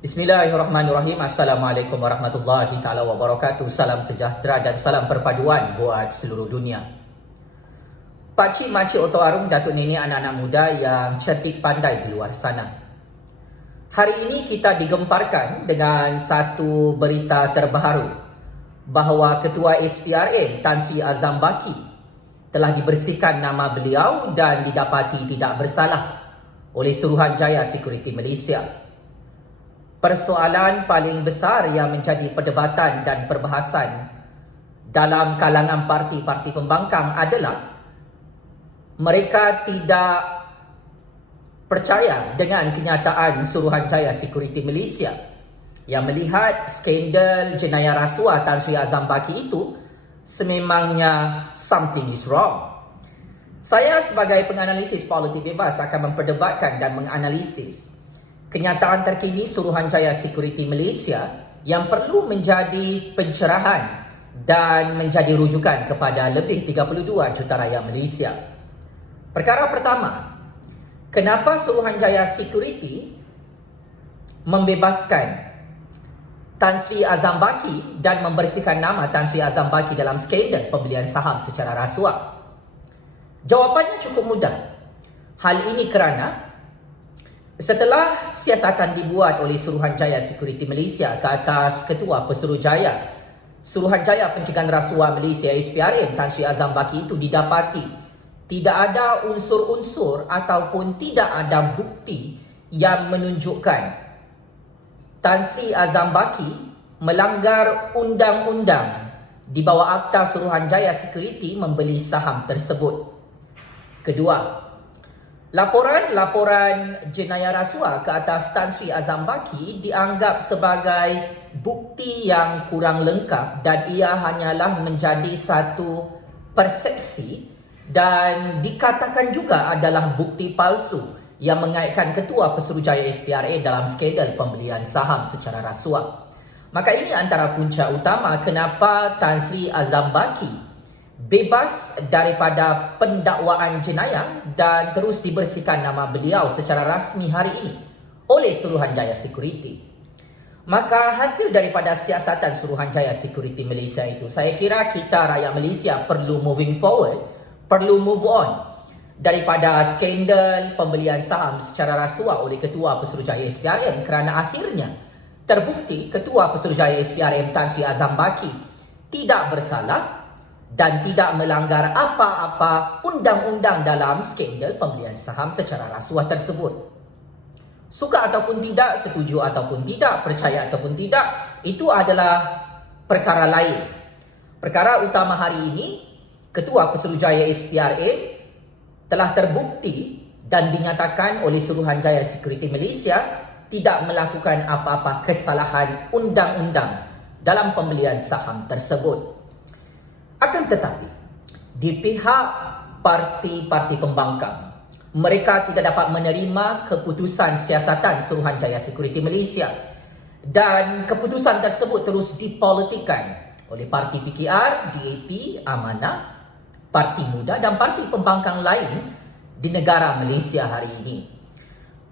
Bismillahirrahmanirrahim. Assalamualaikum warahmatullahi taala wabarakatuh. Salam sejahtera dan salam perpaduan buat seluruh dunia. Pakcik, makcik, oto arung, datuk nenek, anak-anak muda yang cerdik pandai di luar sana. Hari ini kita digemparkan dengan satu berita terbaru bahawa Ketua SPRM Tan Sri Azam Baki telah dibersihkan nama beliau dan didapati tidak bersalah oleh Suruhanjaya Security Malaysia. Persoalan paling besar yang menjadi perdebatan dan perbahasan dalam kalangan parti-parti pembangkang adalah mereka tidak percaya dengan kenyataan Suruhanjaya Security Malaysia yang melihat skandal jenayah rasuah Tan Sri Azam Baki itu sememangnya something is wrong. Saya sebagai penganalisis politik bebas akan memperdebatkan dan menganalisis kenyataan terkini Suruhanjaya Security Malaysia yang perlu menjadi pencerahan dan menjadi rujukan kepada lebih 32 juta rakyat Malaysia. Perkara pertama, kenapa Suruhanjaya Security membebaskan Tan Sri Azam Baki dan membersihkan nama Tan Sri Azam Baki dalam skandal pembelian saham secara rasuah? Jawapannya cukup mudah. Hal ini kerana setelah siasatan dibuat oleh Suruhanjaya Security Malaysia ke atas Ketua Pesuruhjaya Suruhanjaya Pencegahan Rasuah Malaysia SPRM Tan Sri Azam Baki itu didapati tidak ada unsur-unsur ataupun tidak ada bukti yang menunjukkan Tan Sri Azam Baki melanggar undang-undang di bawah Akta Suruhanjaya Security membeli saham tersebut. Kedua, laporan jenayah rasuah ke atas Tan Sri Azam Baki dianggap sebagai bukti yang kurang lengkap dan ia hanyalah menjadi satu persepsi dan dikatakan juga adalah bukti palsu yang mengaitkan Ketua Pesuruhjaya SPRA dalam skandal pembelian saham secara rasuah. Maka ini antara punca utama kenapa Tan Sri Azam Baki bebas daripada pendakwaan jenayah dan terus dibersihkan nama beliau secara rasmi hari ini oleh Suruhanjaya Security. Maka hasil daripada siasatan Suruhanjaya Security Malaysia itu, saya kira kita rakyat Malaysia perlu moving forward, perlu move on daripada skandal pembelian saham secara rasuah oleh Ketua Pesuruhjaya SPRM kerana akhirnya terbukti Ketua Pesuruhjaya SPRM Tan Sri Azam Baki tidak bersalah dan tidak melanggar apa-apa undang-undang dalam skandal pembelian saham secara rasuah tersebut. Suka ataupun tidak, setuju ataupun tidak, percaya ataupun tidak, itu adalah perkara lain. Perkara utama hari ini, Ketua Pesuruhjaya SPRM telah terbukti dan dinyatakan oleh Suruhanjaya Security Malaysia tidak melakukan apa-apa kesalahan undang-undang dalam pembelian saham tersebut. Akan tetapi, di pihak parti-parti pembangkang, mereka tidak dapat menerima keputusan siasatan Suruhanjaya Security Malaysia dan keputusan tersebut terus dipolitikkan oleh parti PKR, DAP, Amanah, Parti Muda dan parti pembangkang lain di negara Malaysia hari ini.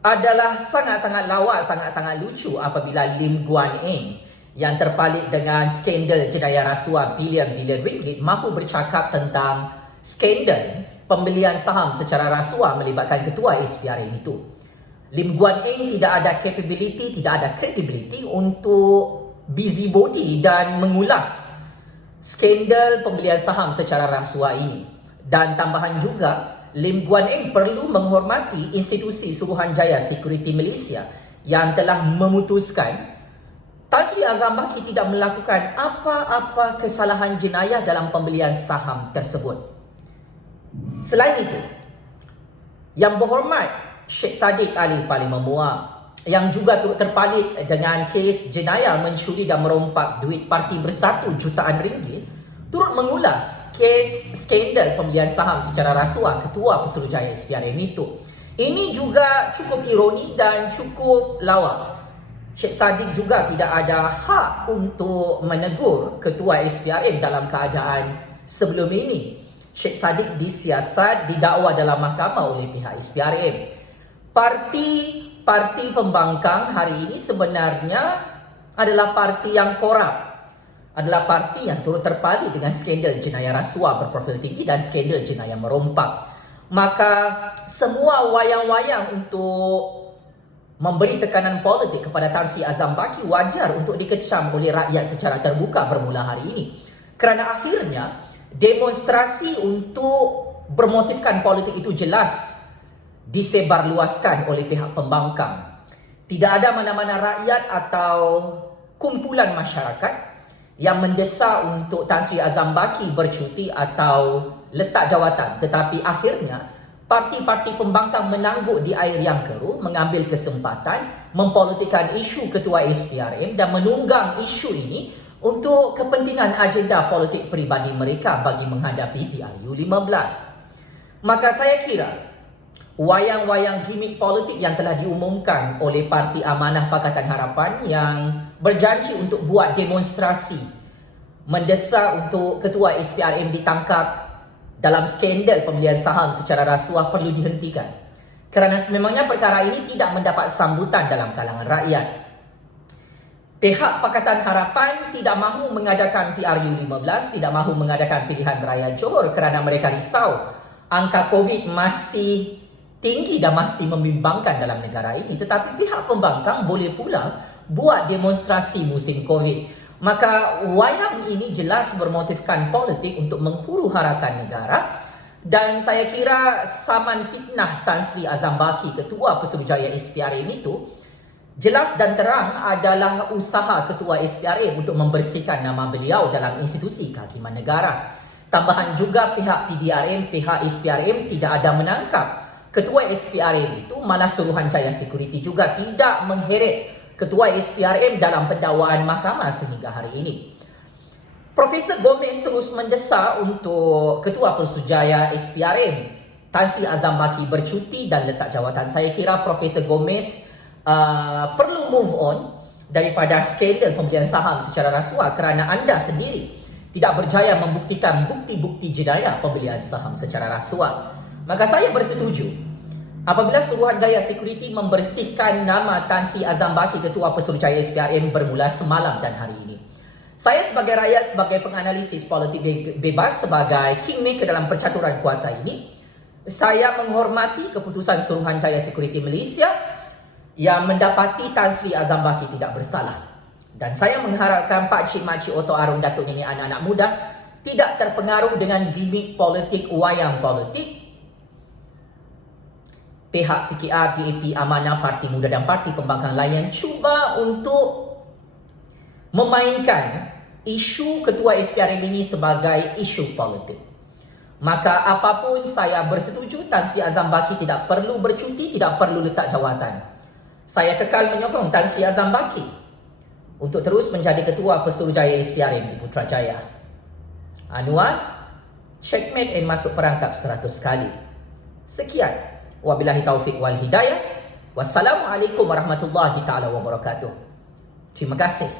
Adalah sangat-sangat lawak, sangat-sangat lucu apabila Lim Guan Eng yang terpalit dengan skandal jenayah rasuah bilion-bilion ringgit mahu bercakap tentang skandal pembelian saham secara rasuah melibatkan Ketua SPRM itu. Lim Guan Eng tidak ada capability, tidak ada credibility untuk busybody dan mengulas skandal pembelian saham secara rasuah ini. Dan tambahan juga, Lim Guan Eng perlu menghormati institusi Suruhanjaya Security Malaysia yang telah memutuskan Tan Sri Azam Baki tidak melakukan apa-apa kesalahan jenayah dalam pembelian saham tersebut. Selain itu, Yang Berhormat Sheikh Saddiq Ali Parlimen Muar yang juga turut terpalit dengan kes jenayah mencuri dan merompak duit Parti Bersatu jutaan ringgit, turut mengulas kes skandal pembelian saham secara rasuah Ketua Pesuruhjaya SPRM itu. Ini juga cukup ironi dan cukup lawak. Sheikh Saddiq juga tidak ada hak untuk menegur Ketua SPRM dalam keadaan sebelum ini. Sheikh Saddiq disiasat, didakwa dalam mahkamah oleh pihak SPRM. parti pembangkang hari ini sebenarnya adalah parti yang korup, adalah parti yang turut terpali dengan skandal jenayah rasuah berprofil tinggi dan skandal jenayah merompak. Maka semua wayang-wayang untuk memberi tekanan politik kepada Tan Sri Azam Baki wajar untuk dikecam oleh rakyat secara terbuka bermula hari ini. Kerana akhirnya demonstrasi untuk bermotifkan politik itu jelas disebarluaskan oleh pihak pembangkang. Tidak ada mana-mana rakyat atau kumpulan masyarakat yang mendesak untuk Tan Sri Azam Baki bercuti atau letak jawatan. Tetapi akhirnya parti-parti pembangkang menangguk di air yang keruh, mengambil kesempatan mempolitikkan isu ketua SPRM dan menunggang isu ini untuk kepentingan agenda politik peribadi mereka bagi menghadapi PRU15. Maka saya kira wayang-wayang gimmick politik yang telah diumumkan oleh Parti Amanah Pakatan Harapan yang berjanji untuk buat demonstrasi mendesak untuk ketua SPRM ditangkap dalam skandal pembelian saham secara rasuah perlu dihentikan. Kerana sememangnya perkara ini tidak mendapat sambutan dalam kalangan rakyat. Pihak Pakatan Harapan tidak mahu mengadakan PRU15, tidak mahu mengadakan pilihan raya Johor kerana mereka risau angka COVID masih tinggi dan masih membimbangkan dalam negara ini. Tetapi pihak pembangkang boleh pula buat demonstrasi musim COVID. Maka wayang ini jelas bermotifkan politik untuk menghuru-harakan negara. Dan saya kira saman fitnah Tan Sri Azam Baki, Ketua Pesuruhjaya SPRM itu jelas dan terang adalah usaha Ketua SPRM untuk membersihkan nama beliau dalam institusi kehakiman negara. Tambahan juga pihak PDRM, pihak SPRM tidak ada menangkap Ketua SPRM itu, malah Suruhanjaya Security juga tidak mengheret Ketua SPRM dalam pendakwaan mahkamah sehingga hari ini. Profesor Gomez terus mendesak untuk Ketua Pesuruhjaya SPRM Tan Sri Azam Baki bercuti dan letak jawatan. Saya kira Profesor Gomez perlu move on daripada skandal pembelian saham secara rasuah kerana anda sendiri tidak berjaya membuktikan bukti-bukti jenayah pembelian saham secara rasuah. Maka saya bersetuju apabila Suruhanjaya Security membersihkan nama Tan Sri Azam Baki, Ketua Pesuruhjaya SPRM bermula semalam dan hari ini. Saya sebagai rakyat, sebagai penganalisis politik bebas, sebagai kingmaker dalam percaturan kuasa ini, saya menghormati keputusan Suruhanjaya Security Malaysia yang mendapati Tan Sri Azam Baki tidak bersalah. Dan saya mengharapkan pakcik-makcik Oto Arun, Datuk Nenek, anak-anak muda tidak terpengaruh dengan gimmick politik, wayang politik pihak PKR, DAP, Amanah, Parti Muda dan Parti Pembangkang lain cuba untuk memainkan isu Ketua SPRM ini sebagai isu politik. Maka apapun saya bersetuju Tan Sri Azam Baki tidak perlu bercuti, tidak perlu letak jawatan. Saya kekal menyokong Tan Sri Azam Baki untuk terus menjadi Ketua Pesuruhjaya SPRM di Putrajaya. Anwar, checkmate and masuk perangkap 100 kali. Sekian. Wabillahi taufiq wal hidayah. Wassalamualaikum warahmatullahi taala wabarakatuh. Terima kasih.